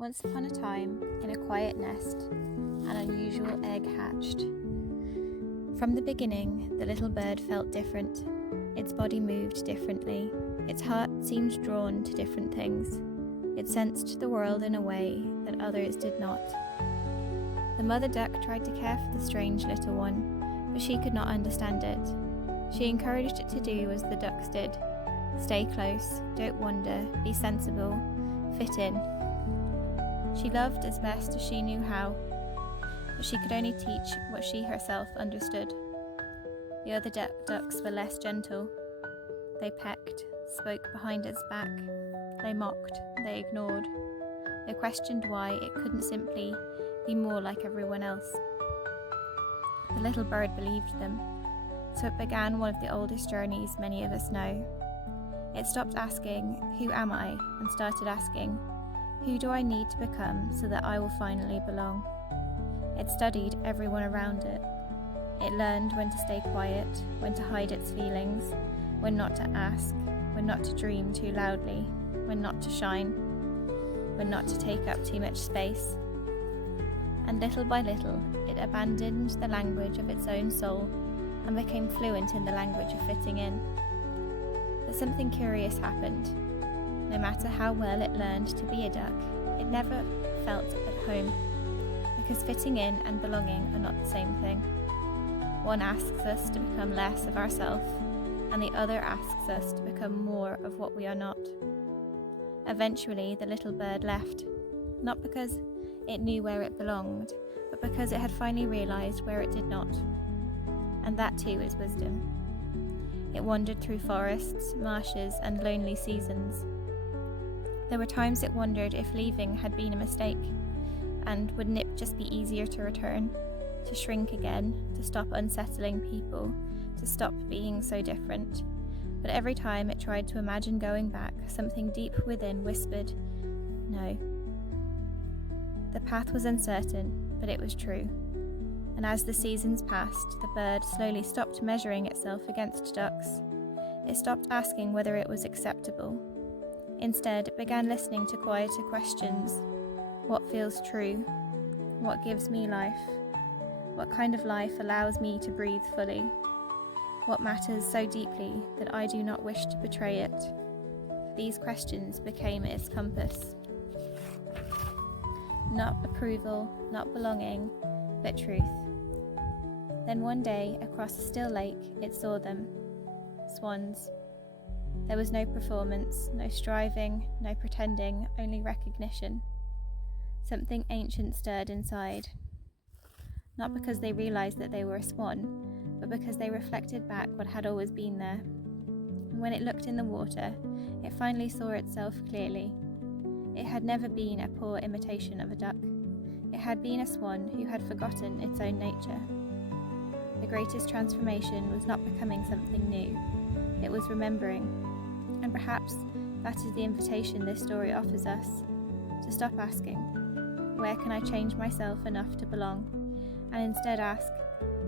Once upon a time, in a quiet nest, an unusual egg hatched. From the beginning, the little bird felt different. Its body moved differently. Its heart seemed drawn to different things. It sensed the world in a way that others did not. The mother duck tried to care for the strange little one, but she could not understand it. She encouraged it to do as the ducks did. Stay close, don't wander, be sensible, fit in. She loved as best as she knew how, but she could only teach what she herself understood. The other ducks were less gentle. They pecked, spoke behind its back. They mocked, they ignored. They questioned why it couldn't simply be more like everyone else. The little bird believed them, so it began one of the oldest journeys many of us know. It stopped asking, "Who am I?" and started asking, "Who do I need to become so that I will finally belong?" It studied everyone around it. It learned when to stay quiet, when to hide its feelings, when not to ask, when not to dream too loudly, when not to shine, when not to take up too much space. And little by little, it abandoned the language of its own soul and became fluent in the language of fitting in. But something curious happened. No matter how well it learned to be a duck, it never felt at home, because fitting in and belonging are not the same thing. One asks us to become less of ourselves, and the other asks us to become more of what we are not. Eventually, the little bird left, not because it knew where it belonged, but because it had finally realized where it did not. And that too is wisdom. It wandered through forests, marshes, and lonely seasons. There were times it wondered if leaving had been a mistake, and wouldn't it just be easier to return, to shrink again, to stop unsettling people, to stop being so different. But every time it tried to imagine going back, something deep within whispered, no. The path was uncertain, but it was true. And as the seasons passed, the bird slowly stopped measuring itself against ducks. It stopped asking whether it was acceptable. Instead, it began listening to quieter questions. What feels true? What gives me life? What kind of life allows me to breathe fully? What matters so deeply that I do not wish to betray it? These questions became its compass. Not approval, not belonging, but truth. Then one day, across a still lake, it saw them. Swans. There was no performance, no striving, no pretending, only recognition. Something ancient stirred inside. Not because they realized that they were a swan, but because they reflected back what had always been there. And when it looked in the water, it finally saw itself clearly. It had never been a poor imitation of a duck. It had been a swan who had forgotten its own nature. The greatest transformation was not becoming something new. It was remembering. And perhaps that is the invitation this story offers us, to stop asking, where can I change myself enough to belong? And instead ask,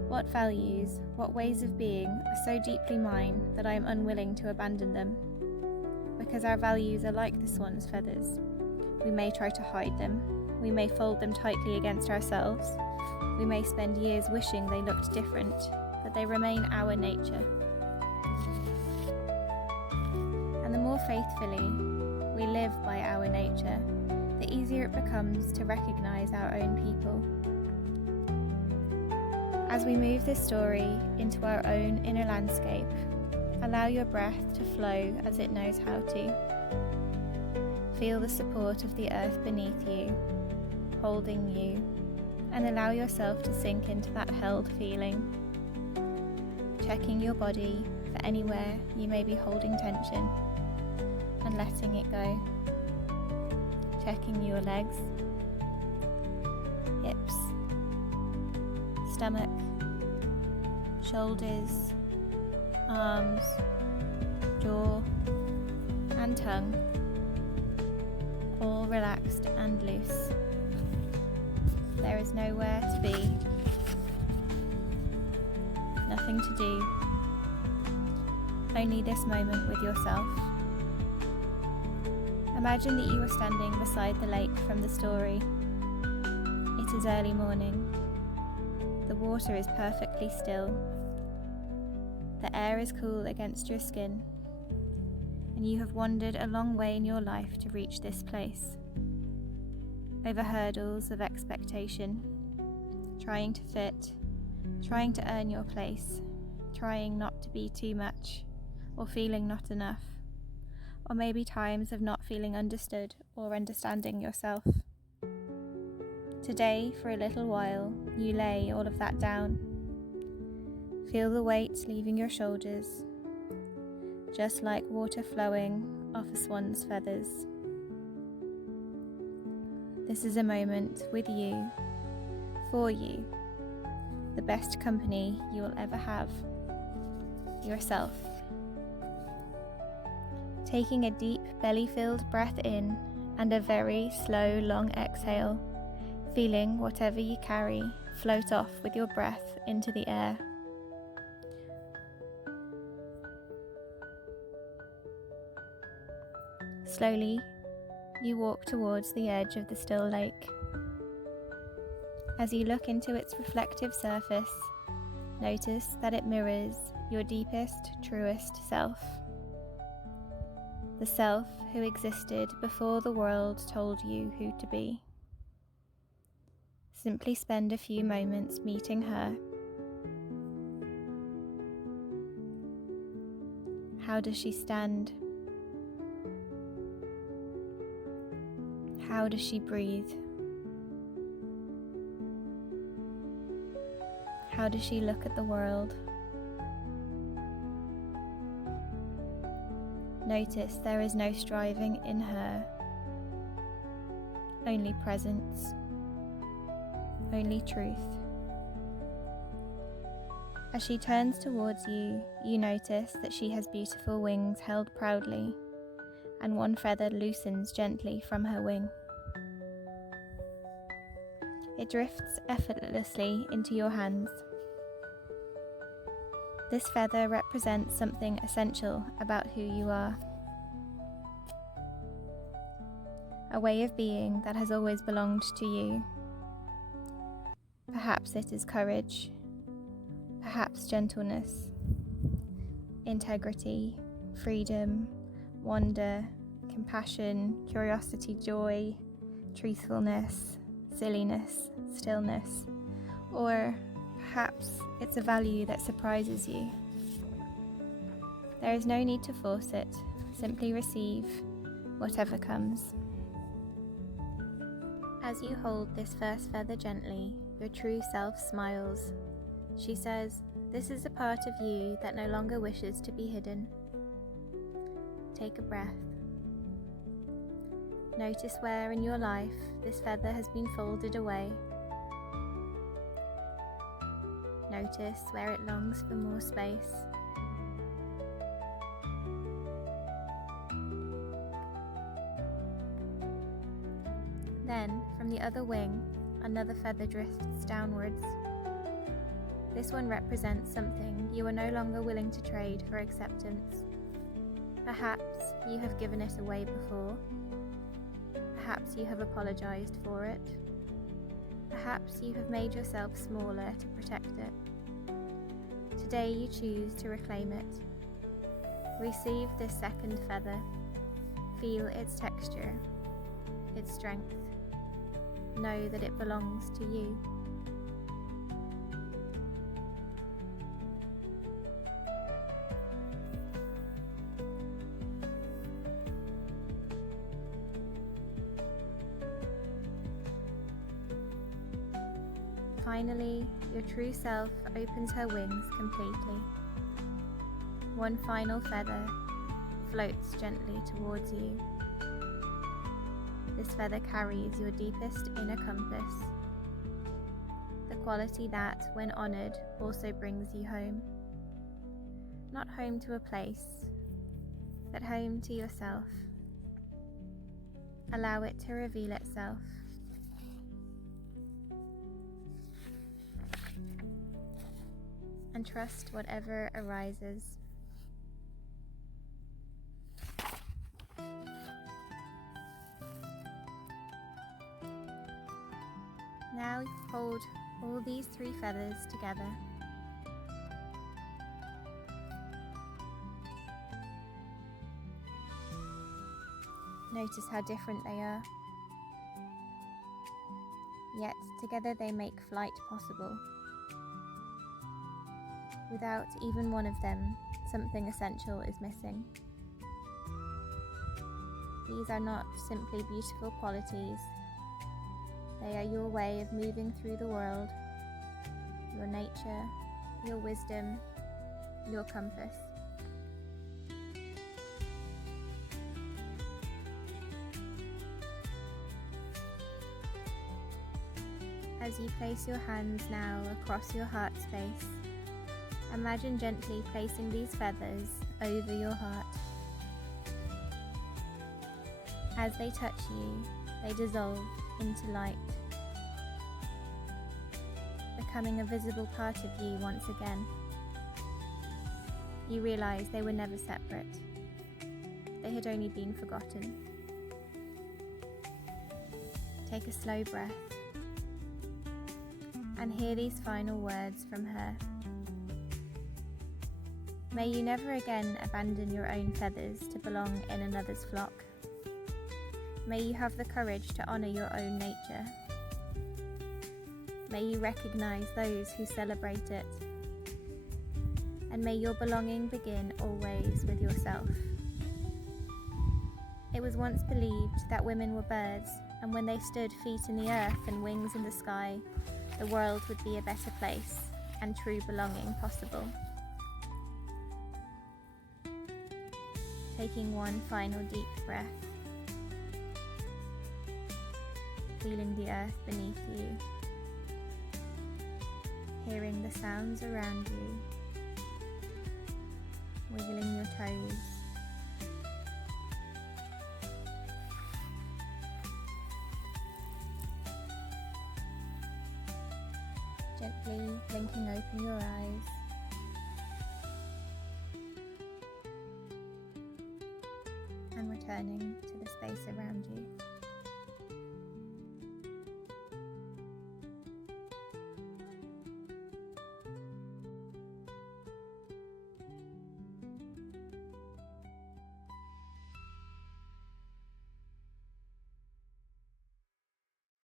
what values, what ways of being are so deeply mine that I am unwilling to abandon them? Because our values are like the swan's feathers. We may try to hide them. We may fold them tightly against ourselves. We may spend years wishing they looked different, but they remain our nature. And the more faithfully we live by our nature, the easier it becomes to recognize our own people. As we move this story into our own inner landscape, allow your breath to flow as it knows how to. Feel the support of the earth beneath you, holding you, and allow yourself to sink into that held feeling. Checking your body for anywhere you may be holding tension and letting it go. Checking your legs, hips, stomach, shoulders, arms, jaw, and tongue, all relaxed and loose. There is nowhere to be, nothing to do, only this moment with yourself. Imagine that you are standing beside the lake from the story. It is early morning. The water is perfectly still. The air is cool against your skin, and you have wandered a long way in your life to reach this place. Over hurdles of expectation, trying to fit, trying to earn your place, trying not to be too much, or feeling not enough, or maybe times of not feeling understood or understanding yourself. Today, for a little while, you lay all of that down. Feel the weight leaving your shoulders, just like water flowing off a swan's feathers. This is a moment with you, for you, the best company you will ever have, yourself. Taking a deep belly-filled breath in and a very slow, long exhale, feeling whatever you carry float off with your breath into the air. Slowly, you walk towards the edge of the still lake. As you look into its reflective surface, notice that it mirrors your deepest, truest self. The self who existed before the world told you who to be. Simply spend a few moments meeting her. How does she stand? How does she breathe? How does she look at the world? Notice there is no striving in her, only presence, only truth. As she turns towards you, you notice that she has beautiful wings held proudly, and one feather loosens gently from her wing. It drifts effortlessly into your hands. This feather represents something essential about who you are. A way of being that has always belonged to you. Perhaps it is courage, perhaps gentleness, integrity, freedom, wonder, compassion, curiosity, joy, truthfulness, silliness, stillness, or perhaps it's a value that surprises you. There is no need to force it, simply receive whatever comes. As you hold this first feather gently, your true self smiles. She says, "This is a part of you that no longer wishes to be hidden." Take a breath. Notice where in your life this feather has been folded away. Notice where it longs for more space. Then, from the other wing, another feather drifts downwards. This one represents something you are no longer willing to trade for acceptance. Perhaps you have given it away before. Perhaps you have apologized for it. Perhaps you have made yourself smaller to protect it. Today you choose to reclaim it. Receive this second feather. Feel its texture, its strength. Know that it belongs to you. Finally, your true self opens her wings completely. One final feather floats gently towards you. This feather carries your deepest inner compass, the quality that, when honoured, also brings you home. Not home to a place, but home to yourself. Allow it to reveal itself. And trust whatever arises. Now hold all these 3 feathers together. Notice how different they are. Yet together they make flight possible. Without even one of them, something essential is missing. These are not simply beautiful qualities. They are your way of moving through the world, your nature, your wisdom, your compass. As you place your hands now across your heart space, imagine gently placing these feathers over your heart. As they touch you, they dissolve into light, becoming a visible part of you once again. You realize they were never separate. They had only been forgotten. Take a slow breath and hear these final words from her. May you never again abandon your own feathers to belong in another's flock. May you have the courage to honour your own nature. May you recognise those who celebrate it. And may your belonging begin always with yourself. It was once believed that women were birds, and when they stood feet in the earth and wings in the sky, the world would be a better place and true belonging possible. Taking one final deep breath, feeling the earth beneath you, hearing the sounds around you, wiggling your toes, gently blinking open your eyes, and returning to the space around you.